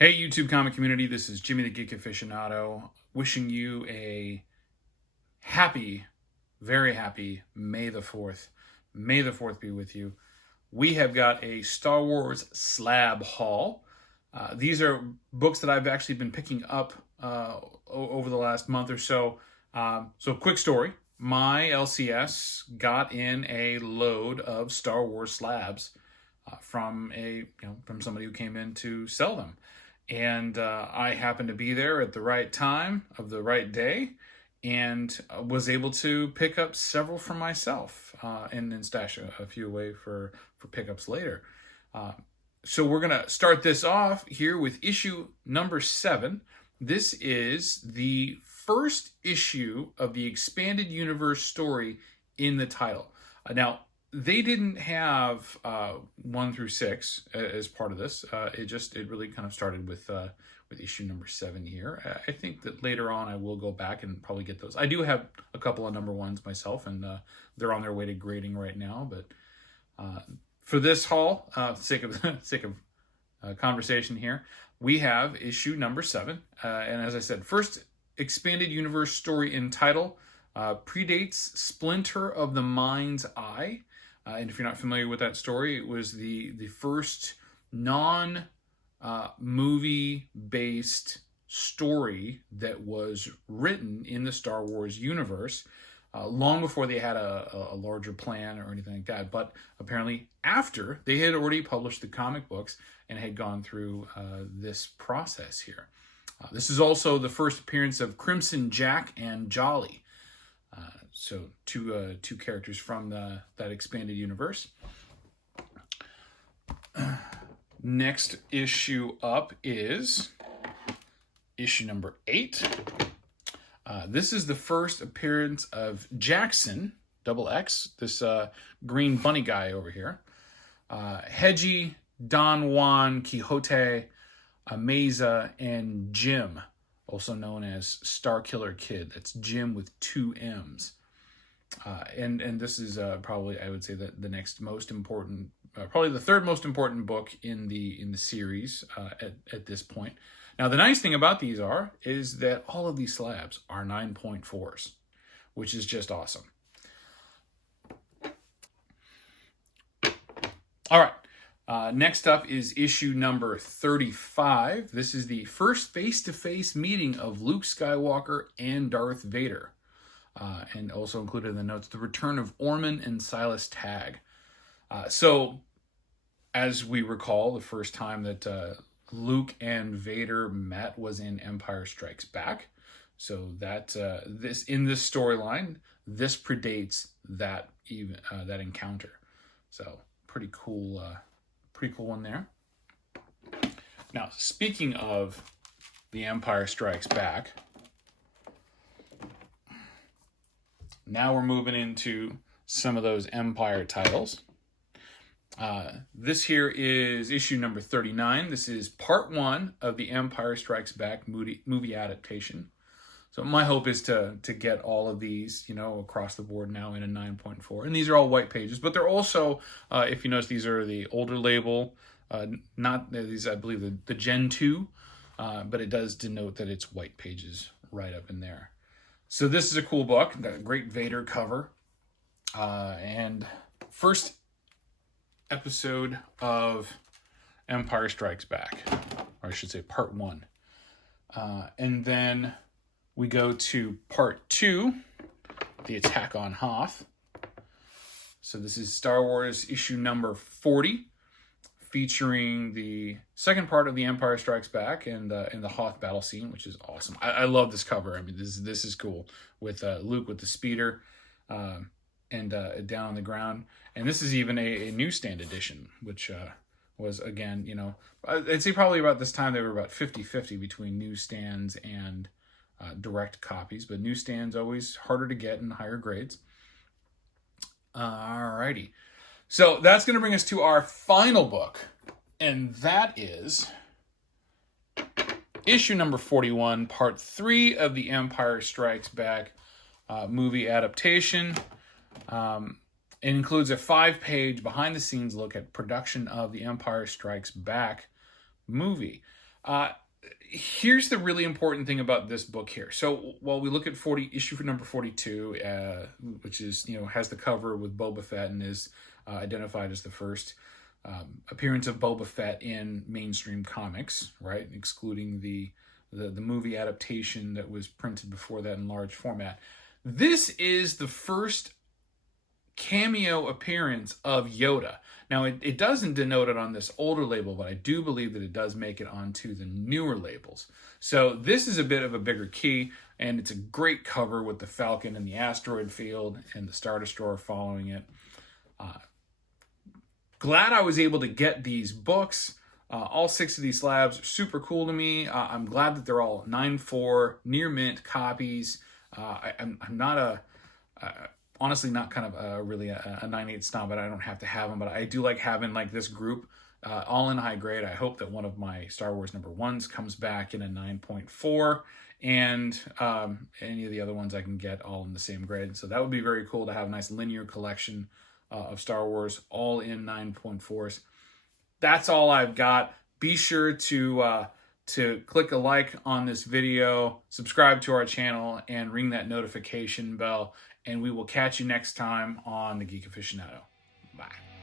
Hey YouTube comic community, this is Jimmy the Geek Aficionado, wishing you a happy, very happy May the 4th. May the 4th be with you. We have got a Star Wars slab haul. These are books that I've actually been picking up over the last month or so. So quick story, my LCS got in a load of Star Wars slabs from somebody who came in to sell them. And I happened to be there at the right time of the right day and was able to pick up several for myself and then stash a few away for pickups later. So we're going to start this off here with issue number 7. This is the first issue of the expanded universe story in the title. Now, they didn't have 1 through 6 as part of this. It really kind of started with issue number 7 here. I think that later on I will go back and probably get those. I do have a couple of number 1s myself, and they're on their way to grading right now. But for this haul, sake of conversation here, we have issue number 7, and as I said, first expanded universe story in title. Predates Splinter of the Mind's Eye. And if you're not familiar with that story, it was the first non-movie-based story that was written in the Star Wars universe, long before they had a larger plan or anything like that. But apparently after they had already published the comic books and had gone through this process here. This is also the first appearance of Crimson Jack and Jolly. So two characters from that expanded universe. Next issue up is issue number 8. This is the first appearance of Jackson, XX, this green bunny guy over here. Hedgie, Don Juan, Quixote, Ameza, and Jim, also known as Starkiller Kid. That's Jim with 2 M's. And this is probably, I would say, the next most important, probably the third most important book in the series at this point. Now, the nice thing about these is that all of these slabs are 9.4s, which is just awesome. All right. Next up is issue number 35. This is the first face-to-face meeting of Luke Skywalker and Darth Vader. And also included in the notes, the return of Orman and Silas Tagg. So, as we recall, the first time that Luke and Vader met was in Empire Strikes Back. So that in this storyline, this predates that encounter. So pretty cool one there. Now, speaking of the Empire Strikes Back, now we're moving into some of those Empire titles. This here is issue number 39. This is part 1 of the Empire Strikes Back movie adaptation. So my hope is to get all of these, across the board now in a 9.4. And these are all white pages, but they're also, if you notice, these are the older label, not these, I believe, the Gen 2, but it does denote that it's white pages right up in there. So this is a cool book. Got a great Vader cover. And first episode of Empire Strikes Back. Or I should say part 1. And then we go to part 2, the attack on Hoth. So this is Star Wars issue number 40, featuring the second part of the Empire Strikes Back and the Hoth battle scene, which is awesome. I love this cover. I mean, this is cool with Luke with the speeder and down on the ground. And this is even a newsstand edition, which was, again, I'd say probably about this time they were about 50-50 between newsstands and direct copies. But newsstands always harder to get in higher grades. Alrighty. So that's going to bring us to our final book, and that is issue number 41, part 3 of the Empire Strikes Back movie adaptation. It includes a 5-page behind-the-scenes look at production of the Empire Strikes Back movie. Here's the really important thing about this book here. So while we look at issue number 42, which is, has the cover with Boba Fett and is identified as the first appearance of Boba Fett in mainstream comics, right? Excluding the movie adaptation that was printed before that in large format. This is the first cameo appearance of Yoda. Now, it doesn't denote it on this older label, but I do believe that it does make it onto the newer labels. So this is a bit of a bigger key, and it's a great cover with the Falcon in the asteroid field and the Star Destroyer following it. Glad I was able to get these books. All 6 of these slabs are super cool to me. I'm glad that they're all 9.4 near mint copies. I'm not honestly not kind of really a 9.8 snob, but I don't have to have them. But I do like having like this group all in high grade. I hope that one of my Star Wars #1s comes back in a 9.4, and any of the other ones I can get all in the same grade. So that would be very cool to have a nice linear collection of Star Wars all in 9.4s. That's all I've got. Be sure to click a like on this video, subscribe to our channel, and ring that notification bell. And we will catch you next time on the Geek Aficionado. Bye.